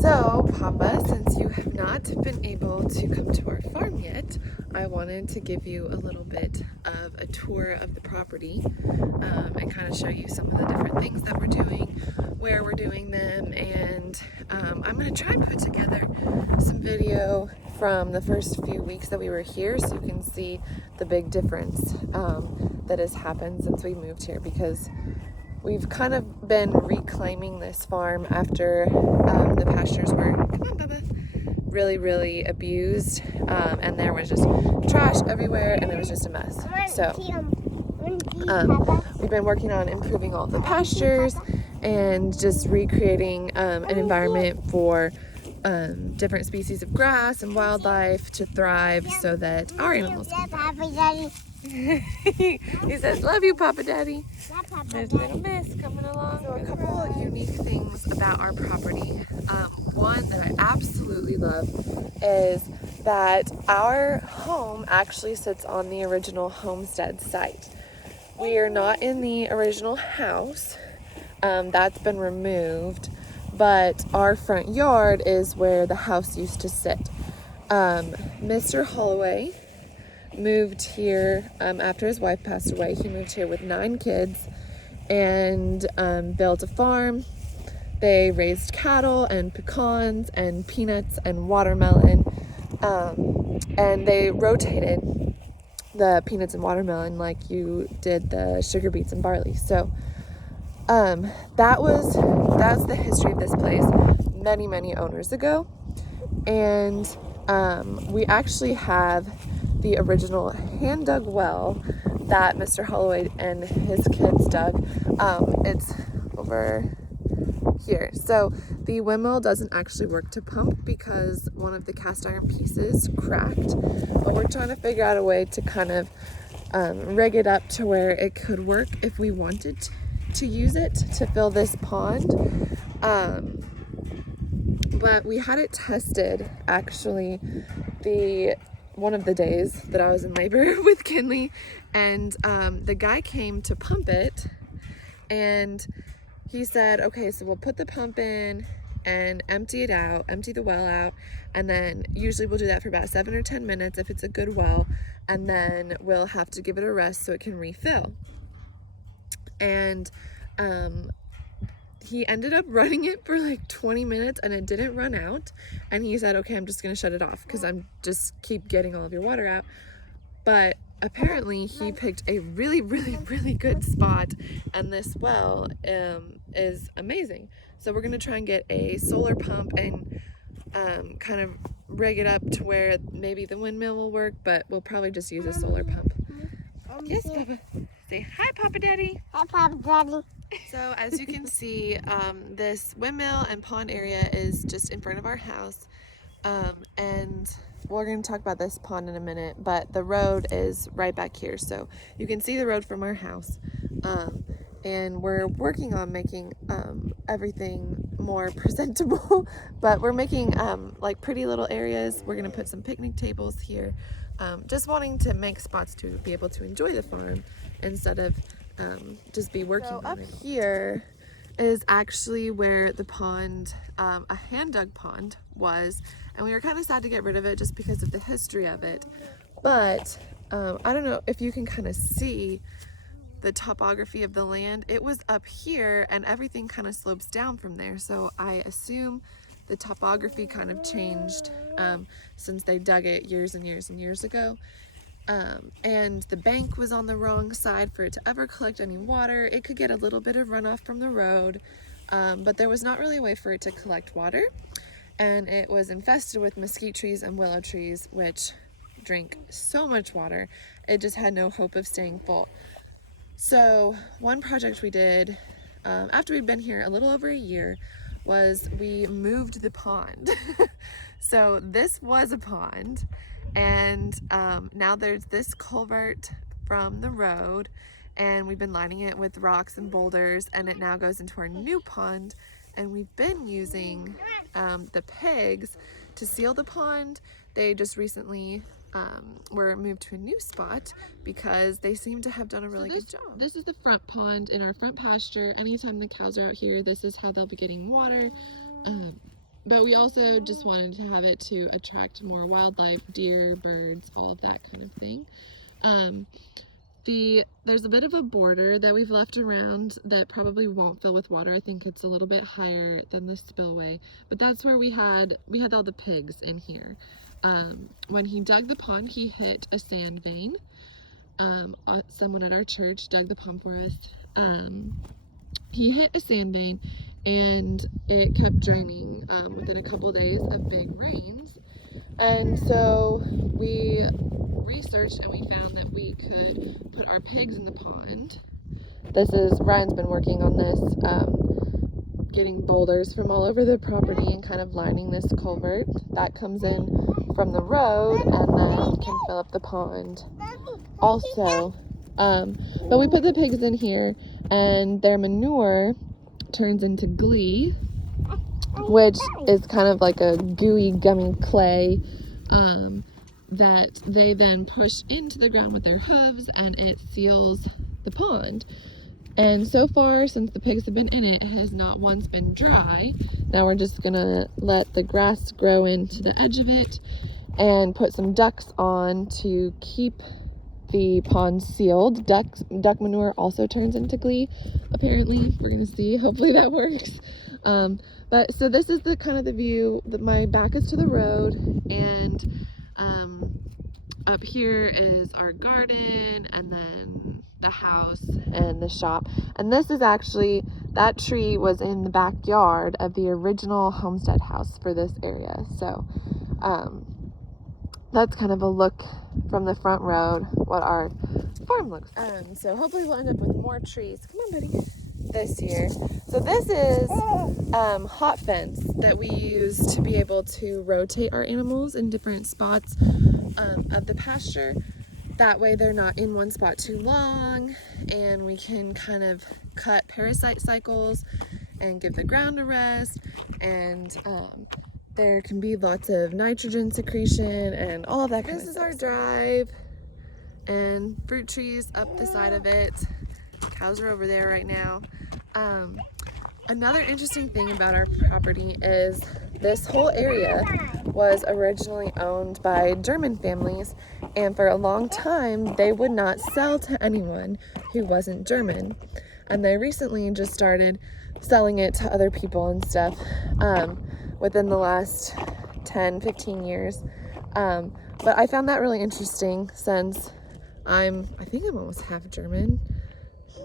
So, Papa, since you have not been able to come to our farm yet, I wanted to give you a little bit of a tour of the property and kind of show you some of the different things that we're doing, where we're doing them, and I'm going to try and put together some video from the first few weeks that we were here so you can see the big difference that has happened since we moved here, because we've kind of been reclaiming this farm after the pastures were, come on Bubba, really abused, and there was just trash everywhere and it was just a mess. So we've been working on improving all the pastures and just recreating an environment for different species of grass and wildlife to thrive so that our animals can thrive. He says, love you, Papa Daddy. There's little Miss coming along. So a couple of unique things about our property. One that I absolutely love is that our home actually sits on the original homestead site. We are not in the original house. That's been removed, but our front yard is where the house used to sit. Mr. Holloway moved here after his wife passed away. He moved here with 9 kids and built a farm. They raised cattle and pecans and peanuts and watermelon, and they rotated the peanuts and watermelon like you did the sugar beets and barley. So that's the history of this place many owners ago. And we actually have the original hand-dug well that Mr. Holloway and his kids dug. It's over here. So the windmill doesn't actually work to pump because one of the cast iron pieces cracked, but we're trying to figure out a way to kind of rig it up to where it could work if we wanted to use it to fill this pond. But we had it tested actually one of the days that I was in labor with Kinley, and the guy came to pump it, and he said, okay, so we'll put the pump in and empty the well out, and then usually we'll do that for about 7 or 10 minutes if it's a good well, and then we'll have to give it a rest so it can refill. And he ended up running it for like 20 minutes and it didn't run out, and he said, okay, I'm just gonna shut it off because I'm just keep getting all of your water out. But apparently he picked a really good spot, and this well is amazing. So we're gonna try and get a solar pump and kind of rig it up to where maybe the windmill will work, but we'll probably just use a solar pump. Yes, Papa. Say hi, Papa Daddy. Hi, Papa Daddy. So as you can see, this windmill and pond area is just in front of our house, and we're going to talk about this pond in a minute, but the road is right back here, so you can see the road from our house, and we're working on making everything more presentable, but we're making like pretty little areas. We're going to put some picnic tables here, just wanting to make spots to be able to enjoy the farm instead of just be working on it. Up here is actually where the pond, a hand-dug pond was, and we were kind of sad to get rid of it just because of the history of it. But I don't know if you can kind of see the topography of the land. It was up here and everything kind of slopes down from there, so I assume the topography kind of changed since they dug it years and years ago. And the bank was on the wrong side for it to ever collect any water. It could get a little bit of runoff from the road, but there was not really a way for it to collect water. And it was infested with mesquite trees and willow trees, which drink so much water, it just had no hope of staying full. So one project we did after we'd been here a little over a year was we moved the pond. So this was a pond, and now there's this culvert from the road, and we've been lining it with rocks and boulders, and it now goes into our new pond. And we've been using the pigs to seal the pond. They just recently were moved to a new spot because they seem to have done a really good job. This is the front pond in our front pasture. Anytime the cows are out here, this is how they'll be getting water. but we also just wanted to have it to attract more wildlife, deer, birds, all of that kind of thing. There's a bit of a border that we've left around that probably won't fill with water. I think it's a little bit higher than the spillway, but that's where we had all the pigs in here. When he dug the pond, he hit a sand vein. Someone at our church dug the pond for us. He hit a sand vein and it kept draining within a couple days of big rains. And so we researched and we found that we could put our pigs in the pond. Ryan's been working on this, getting boulders from all over the property and kind of lining this culvert that comes in from the road and then can fill up the pond also. But we put the pigs in here and their manure turns into glee, which is kind of like a gooey, gummy clay that they then push into the ground with their hooves, and it seals the pond. And so far, since the pigs have been in it, it has not once been dry. Now we're just gonna let the grass grow into the edge of it and put some ducks on to keep the pond sealed. Duck manure also turns into glee, apparently. We're gonna see, hopefully that works. But so this is the kind of the view. My back is to the road, and up here is our garden, and then the house and the shop. And this is actually, that tree was in the backyard of the original homestead house for this area. So that's kind of a look from the front road, what our farm looks like. So hopefully we'll end up with more trees. Come on, buddy. This year. So this is hot fence that we use to be able to rotate our animals in different spots of the pasture. That way they're not in one spot too long, and we can kind of cut parasite cycles and give the ground a rest, and there can be lots of nitrogen secretion and all of that kind of stuff. This is our drive, and fruit trees up the side of it. Cows are over there right now. Another interesting thing about our property is this whole area was originally owned by German families, and for a long time they would not sell to anyone who wasn't German, and they recently just started selling it to other people and stuff within the last 10-15 years. But I found that really interesting, since I think I'm almost half German.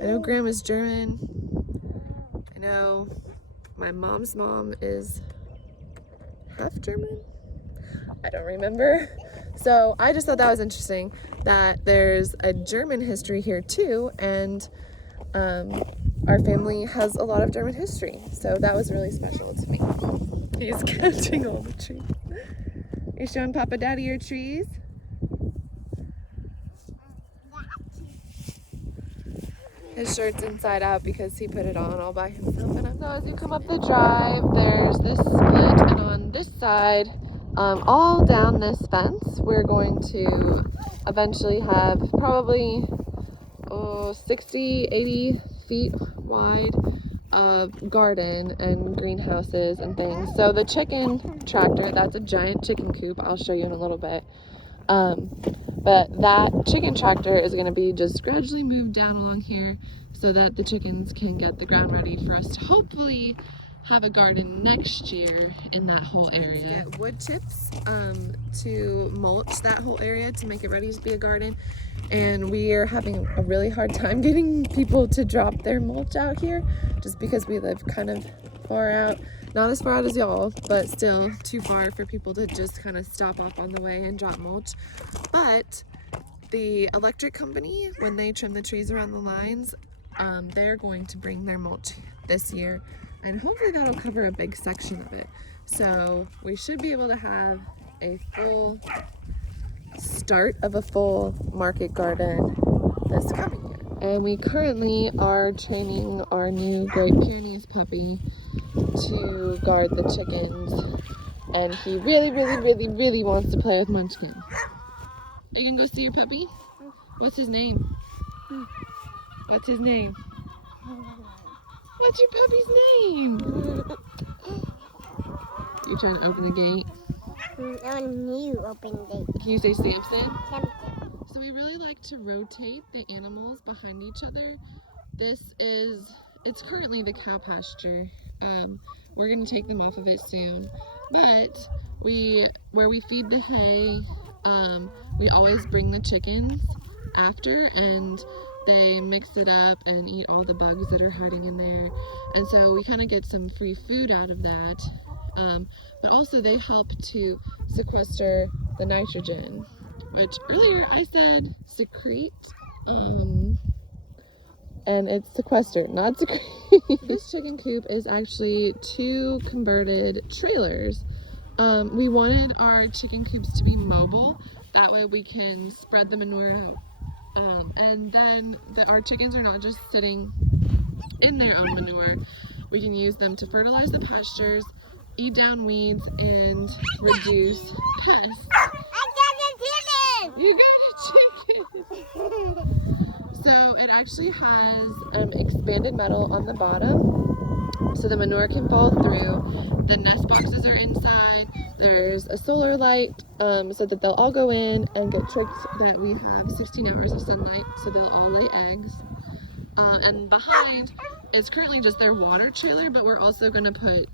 I know Grandma's German. I know my mom's mom is half German. I don't remember. So I just thought that was interesting that there's a German history here too, and our family has a lot of German history. So that was really special to me. He's catching all the trees. You showing Papa Daddy your trees? His shirt's inside out because he put it on all by himself. And so as you come up the drive, there's this split, and on this side, all down this fence, we're going to eventually have probably 60, 80 feet wide of garden and greenhouses and things. So the chicken tractor, that's a giant chicken coop. I'll show you in a little bit. But that chicken tractor is going to be just gradually moved down along here so that the chickens can get the ground ready for us to hopefully have a garden next year in that whole area. Get wood chips to mulch that whole area to make it ready to be a garden. And we are having a really hard time getting people to drop their mulch out here, just because we live kind of far out. Not as far out as y'all, but still too far for people to just kind of stop off on the way and drop mulch. But the electric company, when they trim the trees around the lines, they're going to bring their mulch this year, and hopefully that'll cover a big section of it. So we should be able to have a full start of a full market garden this coming year. And we currently are training our new Great Pyrenees puppy to guard the chickens, and he really wants to play with Munchkin. Are you gonna go see your puppy? What's his name? What's his name? What's your puppy's name? You trying to open the gate? I want you to open the gate. Can you say Samson? Samson. So we really like to rotate the animals behind each other. It's currently the cow pasture. We're gonna take them off of it soon, but where we feed the hay, we always bring the chickens after, and they mix it up and eat all the bugs that are hiding in there, and so we kind of get some free food out of that. But also they help to sequester the nitrogen, which earlier I said secrete, and it's sequester, not secrete. This chicken coop is actually 2 converted trailers. We wanted our chicken coops to be mobile, that way we can spread the manure out. And then our chickens are not just sitting in their own manure. We can use them to fertilize the pastures, eat down weeds, and reduce pests. I got a chicken! You got a chicken! So it actually has expanded metal on the bottom, so the manure can fall through. The nest boxes are inside. There's a solar light, so that they'll all go in and get tricked that we have 16 hours of sunlight, so they'll all lay eggs. And behind is currently just their water trailer, but we're also going to put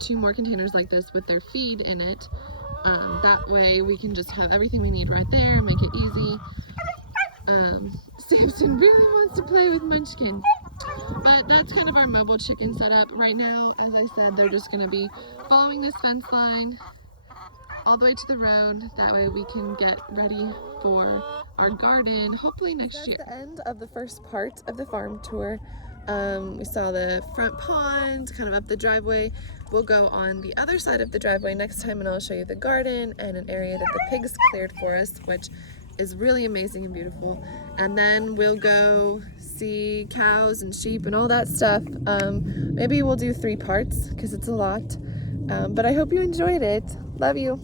2 more containers like this with their feed in it. That way we can just have everything we need right there, make it easy. Samson really wants to play with Munchkin. But that's kind of our mobile chicken setup. Right now, as I said, they're just going to be following this fence line all the way to the road. That way we can get ready for our garden, hopefully next year. That's the end of the first part of the farm tour. We saw the front pond, kind of up the driveway. We'll go on the other side of the driveway next time, and I'll show you the garden and an area that the pigs cleared for us, which is really amazing and beautiful. And then we'll go see cows and sheep and all that stuff. Maybe we'll do 3 parts because it's a lot. But I hope you enjoyed it. Love you.